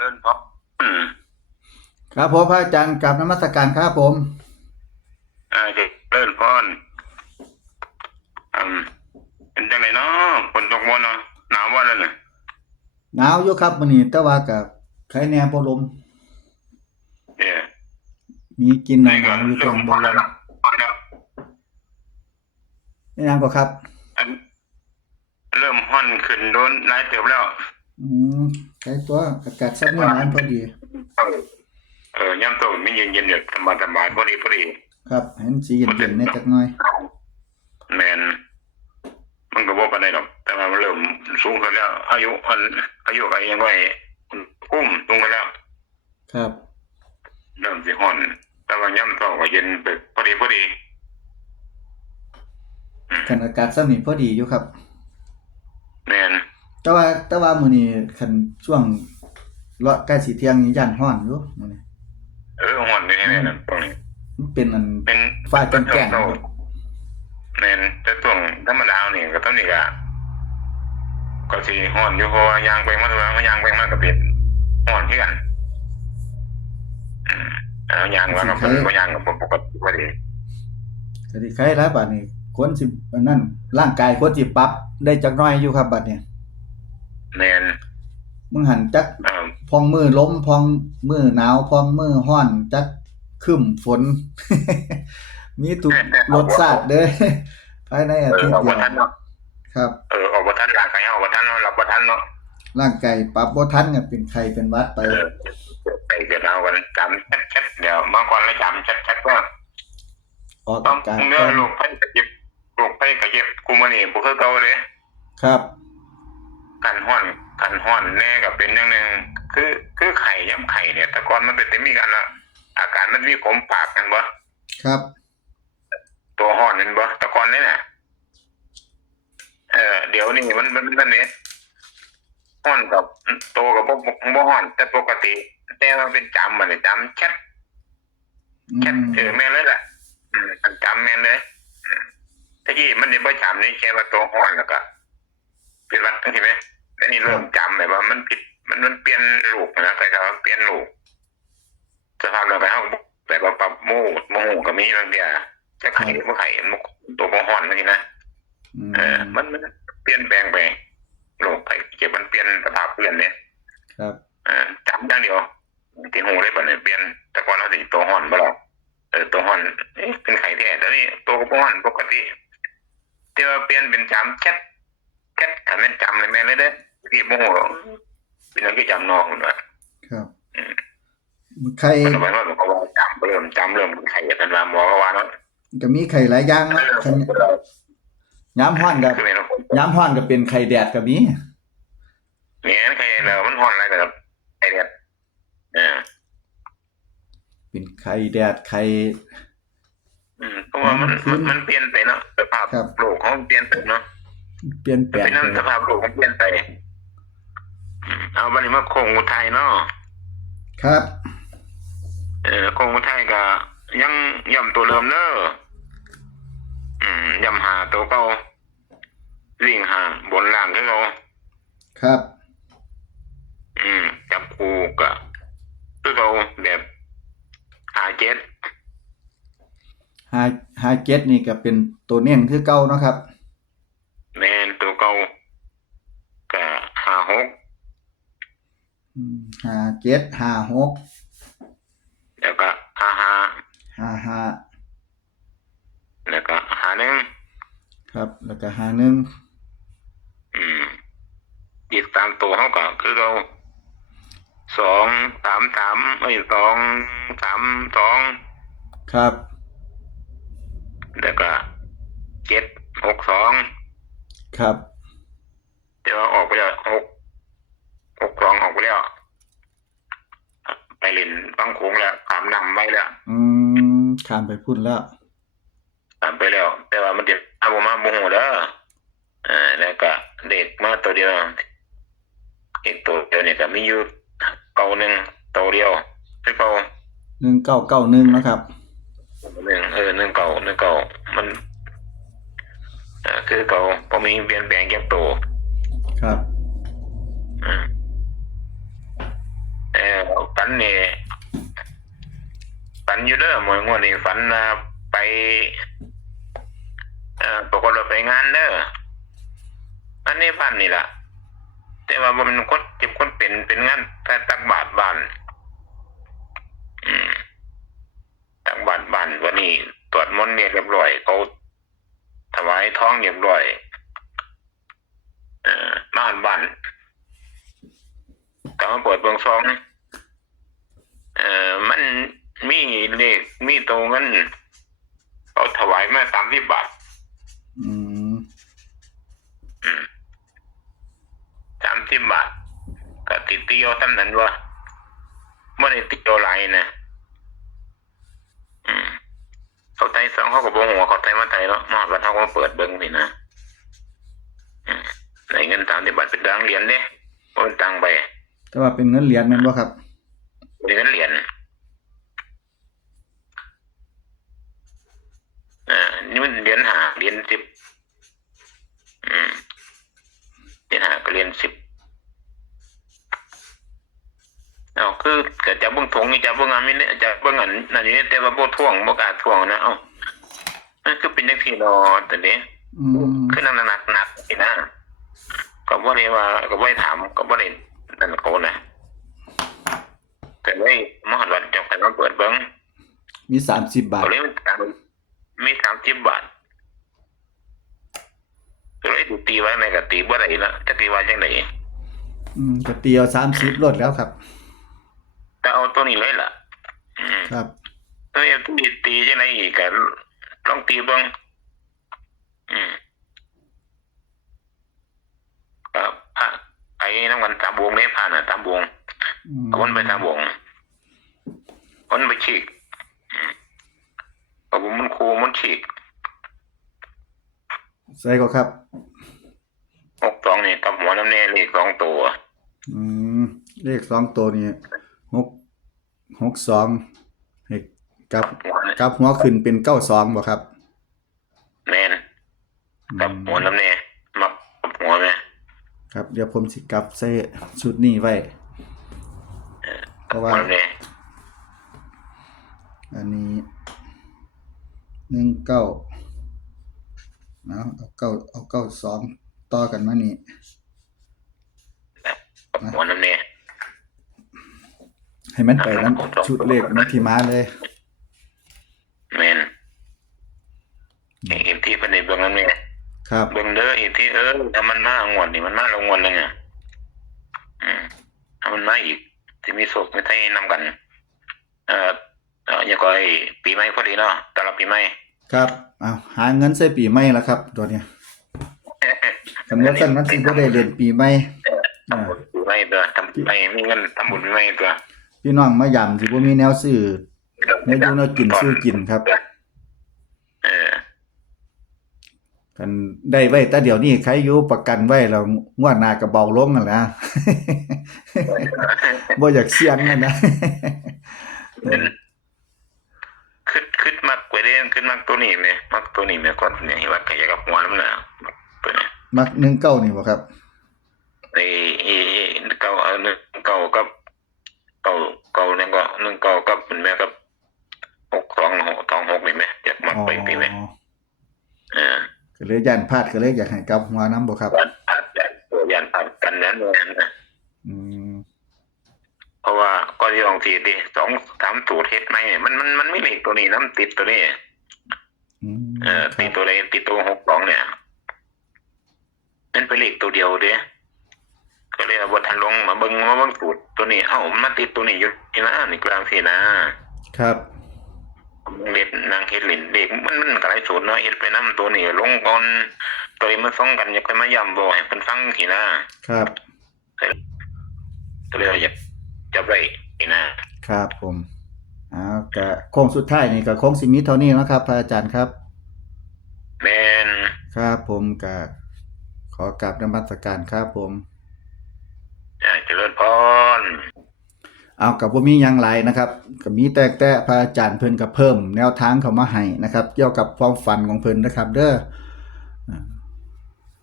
ริญพรอืมครับผมพระอาจารย์กราบนมัสการครับผมอ่าเจริญพรอืมเป็นจังไดเนาะฝนตกบ่เนาะหนาวบ่นั่นน่ะหนาวอยู่ครับมื้อนี้แต่ว่ากับใครแหน่บ่ลมเด้อมีกินหนี่นาก็วๆอยู่ตเริ่รมงพบ่อลแล้วมนะพอแล้วนี่ยังก็ครับอันเริ่มฮ้อนขึ้นโดนหลายเติบแล้ว อืม ใครตัวอากาศซับนี่นั้นพอดี เออยามโตมีเย็นๆอยู่สบายๆพอดีพอดี ครับเห็นสีเย็นๆเนี่ยจักหน่อยแม่นมันก็บ่ปานใดหรอก แต่ว่ามันเริ่มสูงขึ้นแล้ว อายุอันอายุก็ยังไว้กุ้มสูงขึ้นแล้ว ครับเริ่มสิฮ้อน แต่ว่าย่ำเช้าก็เย็นไปพอดีพอดีคันอากาศซับนี่พอดีอยู่ครับแม่น แต่ว่าแต่ว่ามื้อนี้คันช่วงเลาะใกล้สิเที่ยงนี่ย่านร้อนอยู่มื้อนี้เออฮ้อนนี่แน่ๆนั่นตรงนี้มันเป็นอันเป็นฟ้าแจ้งๆเช้าแม่นแต่ช่วงธรรมดานี่ก็ต้องนี่ก็ก็สิฮ้อนอยู่เพราะว่ายางไปมาตัวมันยางไปมาก็เป็นฮ้อนคือกันอืมเอายางว่าก็เป็นบ่ยางก็บ่ปกติพอดีก็สิใครแล้วบัดนี้ควรสิอันนั้นร่างกายควรสิปรับได้จักหน่อยอยู่ครับบัดนี้ แม่นมึงหันจักเอ่อพองมือล้มพองมือหนาวพองมือห้อนจักครึ้มฝน มีทุกรสชาติเด้อภายในอาเอทิอตย์ออกเดีบ่ยวทันเนาะครับ เออออกบ่ทันร่างกายเอาบ่ทันเนาะรับบ่ทันเนาะร่างกายปรับบ่ทันก็เป็นไข้เป็นหวัดไป เออไปเดี๋ยวเอากันจำชัดๆเดี๋ยวมาก่อนแล้วจำชัดๆว่า ออกต้องอาการเนื้อก่อนโรคไข้กระยิบโรคไข้กระยิบกูมานี่บ่คือเก่าเด้ครับ กันฮ้อนกันฮ้อนแน่ก็เป็นอย่างหนึงคือคือไข้ยำไข้เนี่ยแต่ก่อนมันเป็นแต่มีกันละอาการมันมีขมปากกันบ่ครับ ตัวฮ้อนนั่นบ่แต่ก่อนนี่น่ะเออเดี๋ยวนี้มันมันมันนี่ฮ้อนกับโตกับบ่บ่ฮ้อนแต่ปกติ แต่ว่าเป็นจำมันนี่จำชัดอืแค่มเออแม่นเลยแหละอืมอันจำแม่นเลยอืมตะกี้มันยังไม่จำนี่แค่ว่าตัวอ่อนแล้วก็ เป็นวัดใช่ไหมแต่นี่เริ่มจำแบบว่ามันผิดมันมันเปลี่ยนลูกนะใครก็ว่าเปลี่ยนลูกสภาพเราไปห้องแบบว่าปรับโม่โมโหก็มีบางเดียวจะไข่บ่ไข่มันตัวบ่ห่อนนี่นะอืมเออ มันมันเปลี่ยนแปลงไปโลกไข่เจ็บมันเปลี่ยนสภาพเปลี่ยนเนี่ยครับเออจำอย่างเดียวที่หูเลยบัดนี้เปลี่ยนแต่ก่อนเราสิตัวห่อนบ่หรอกเออตัวห่อนเอ๊ะเป็นไข่แท้แต่นี่ตัวก็บ่ห่อนปกติที่ว่าเปลี่ยนเป็นจำแคท แคทคันแม่นจำเลยแม่นเลยเด้อที่บ่ฮู้หรอกเป็นอย่างที่จำนอกนั่นว่าครับอืมไข้มันหมายว่าเขาว่าจำเริ่มจำเริ่มเป็นไข่กันว่าหมอก็ว่าเนาะก็มีไข้หลายอย่างเนาะคันยามร้อนก็คือแม่นยามร้อนก็เป็นไข้แดดก็มีเนี่ยไข่แล้วมันห่อนอะไรกับไข่เนี่ยเออเป็นไข้แดดไข้อืมเพราะว่ามันมันมันเปลี่ยนไปเนาะสภาพครับโลกเขาเปลี่ยนไปเนาะ เปลี่ยนแปลงเป็นนั่นไปสภาพโลกมันเปลี่ยนไปอืมเอาบันนี้มาโคงอุทัยเนาะครับ เออโคงอุทัยก็ยังย่ำตัวเดิมเนอะอืมย่ำหาตัวเก่าวิ่งหาบนล่างคือเราครับ อืมจับคูก็คือเราแบบหาเจ็ดหาหาเจ็ดนี่ก็เป็นตัวเน้นคือเก่าเนาะครับ แมนตัวเก่าก็หาหก อืม หาเจ็ดหาหกแล้วก็หาหาหาห้าแล้วก็หาหนึ่งครับ แล้วก็หาหนึ่งอืมอีกสามตัวเขาก็คือเราสองสามสามไอ้ยสองสามสองครับ แล้วก็เจ็ดหกสองครับ เดี๋ยวออกไปแล้วหก หกสองออกไปแล้วไปเล่นฟังโขงแล้วขามนำไปแล้ว อืมข้ามไปพุ่นแล้วขามไปแล้ว แต่ว่ามันเด็กอาบมาโมโหเด้ออ่าแล้วก็เด็กมาตัวเดียวอีกตัวเดียวนี่ก็มีอยู่เก่าหนึ่งตัวเดียวคือเก่าหนึ่งเก้าเก้าหนึ่งนะครับหนึ่งเออหนึ่งเก่าหนึ่งเก่ามันเอ่อคือเก่าพอมีเปลี่ยนแปลงแก้ตัวครับ นนี่ฝันอยู่เด้อหมวยงวดนี่ฝันนะไป เอ่อปรากฏว่าไปงานเด้ออันนี้บ้านนี่ล่ะ แต่ว่าบมันคนเจ็บคนเป็นเป็นงานแต่ตักบาทบ้าน อืมตักบาทบ้านวันนี้ตรวจมนต์เรียบร้อยเขาถวายท้องเรียบร้อยเอ่อบ้านบ้านกลับมาเปิดเบืองซอง เอ่อมันมีเลขมีตัวเงินเขาถวายมาสามสิบบาทอืมสามสิบบาทก็ติดตีเอาทำนั้นว่าไม่ได้ติดเอาหลายนะอืมเขาไต่สองเขาก็บอกหัวเขาไต่มาไต่เนาะมาแล้วเขาก็มาเปิดเบิ้งนี่นะอืมในเงินสามสิบบาทเป็นดังเหรียญเนี่ยโอนตังไป แต่ว่าเป็นเงินเหรียญแม่นบ่ครับ เป็นเงินเหรียญอ่านี่มันเหรียญหาเหรียญสิบอืมเหรียญหาก็เหรียญสิบ เอาคือก็จะเบิ่ งถงนี่จะเบิ่งอันนี้เนี่ยจะเบิ่งอันนั่นนี่แต่ว่าบ่ท่วงบ่กล้าท่วงนะเอ้ามันคือเป็นจังซี่เนาะแต่นี้อืมคือนั่นหนักหนักๆนี่นะก็บ่ได้ว่าก็บ่ได้ถามก็บ่ได้นั่นเขานะแต่เลยมหาวัดจับกันมาเปิดเบิ่งมีสามสิบบาทก็เลยมันตามมี30บาทก็เลยถูกตีไว้ในก็ตีบ่ได้ละจะตีว่าจังได๋อืมก็เตียวสามสิบลดแล้วครับ แต่เอาตัวนี้เลยล่ะ อืมครับเอ้ยตีตีจังไดอีกก็ลองตีเบิ่งอืมครับพระไอ้น้ำกันตามวงได้ผ่านอะตามวงอืมเอาคนไปตามวงคนไปฉีกอืมเอาผมมันครูมันฉีกใส่ก็ครับ หกสองนี่กับหัวน้ำแน่เลขสองตัว อืมเลขสองตัวนี้ หกหกสองให้กลับหัวนี่กลับหัวขึ้นเป็นเก้าสองบ่ครับแม่นกับหัวน้ำแน่มักกับหัวแม่ครับเดี๋ยวผมสิกลับใส่ชุดนี้ไว้เพราะหัวว่าน้ำแน่อันนี้หนึ่งเก้าเอาเอาเก้าเอาเก้าสองต่อกันมานี่กับหัวน้ำแน่ ให้มันไปนั้นชุดเลขมันที่มาเลยแม่นเห็นที่เป็นในเบื้องน้ำแน่ครับเบิ่งเด้ออีกที่เออถ้ามันมางวดนี่มันมาลงงวดนึงอะอืมถ้ามันมาอีกสิมีโศกมีไทยนำกัน เอ่อเอ่ออย่างก็ไอ้ปีใหม่พอดีเนาะตอนรับปีใหม่ครับเอาหาเงินใส่ปีใหม่แล้วครับ ตัวเนี้ยสำหรับสั้นมันสิบ่ได้เรียนปีใหม่ทำบุญปีใหม่ตัวทำไปมีเงินทำบุญปีใหม่ตัว พี่น้องมาย่ำสิบ่มีแนวซื้อแนวอยู่แนวกินซื้อกินครับเออกันได้ไว้แต่เดี๋ยวนี้ใครอยู่ประกันไว้แล้วงวดหน้าก็เบาลงนั่นล่ะบ่อยากเสี่ยงนั่นนะขึ้นขึ้นมากกว่าเด่นขึ้นมากตัวนี้ไหมมากตัวนี้ไหมก่อนเนี่ยว่าใครจะกับหัวน้ำหนาตัวเนี้ยมักหนึ่งเก้านี่บ่ครับไอ้ไอ้ไอ้เก่าเอาหนึ่งเก่ากับเก่า เก่าเนี่ยก็หนึ่งเก่ากับเป็นแม่กับหกสองหกสองหกนี่ไหมอยากมักอ๋อไปปีไหมเออก็เลยย่านพลาดก็เลยอยากให้กลับหัวน้ำบ่ครับอาจอาจจะตัวยันผ่านกันนั้นเลยนะอืมเพราะว่าก็ที่ลองทีดิสองสามสูตรเฮ็ดไหมเนี่ยมันมันมันไม่เลขตัวนี้น้ำติดตัวนี้อืมเออคติรัดบตัวเลยติดตัวหกสองเนี่ยนั่นเป็นเลขตัวเดียวเด้ ก็เลยเอาบททันลงมาเบิ้งมาเบิ้งสูตรตัวนี้ เอ้ามาติดตัวนี้อยู่ที่นะนี่กลางทีนะครับเล็ดนางเฮ็ดหลินเด็กมันมันกระไรสูตรเนาะเฮ็ดไปน้ำตัวนี้ลงก่อนตัวนี้มันส่งกันอย่าค่อยมาย้ำบ่ให้เพิ่นฟังทีนะครับก็เลยอยากจับไว้ทีนะครับผมเอ้าวก็โค้งสุดท้ายนี่ก็โค้งสิมีเท่านี้เนาะครับพระอาจารย์ครับแม่นครับผมก็ขอกราบนมัสการครับผม อ่าเจริญพร เอากับว่ามียังหลนะครับก็มีแต่แต่พระอาจารย์เพิ่นก็เพิ่ม แนวทางเขามาให้นะครับ เกี่ยวกับความฝันของเพิ่นนะครับ เด้อ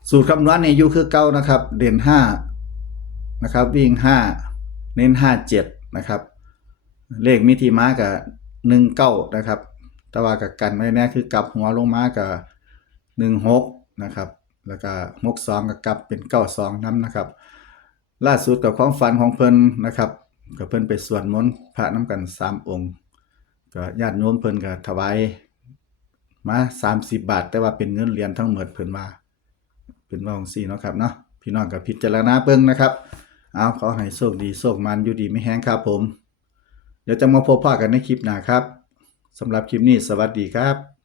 สูตรคำนวณนี่อยู่คือเก่านะครับ เด่น5นะครับ วิ่ง5เน้น5 7นะครับ เลขมิถิมากับหนึ่งเก้านะครับตว่ากับกันไว้แน่คือกลับหัวลงมากับหนึ่งหกนะครับ แล้วก็หกสองกับกลับเป็นเก้าสองน้ำนะครับ ล่าสุดกับความฝันของเพิ่นนะครับ กับเพิ่นไปสวดมนต์พระน้ำกันสามองค์ ก็ญาติโยมเพิ่นก็ถวายมา30บาท แต่ว่าเป็นเงินเหรียญทั้งหมดเพิ่นว่าเป็นว่าจังซี่เนาะครับเนาะพี่น้องก็พิจารณาเบิ่งนะครับ เอาขอให้โชคดีโชคมันอยู่ดีไม่แห้งครับผม เดี๋ยวจะมาพบพากันในคลิปหน้าครับสำหรับคลิปนี้สวัสดีครับ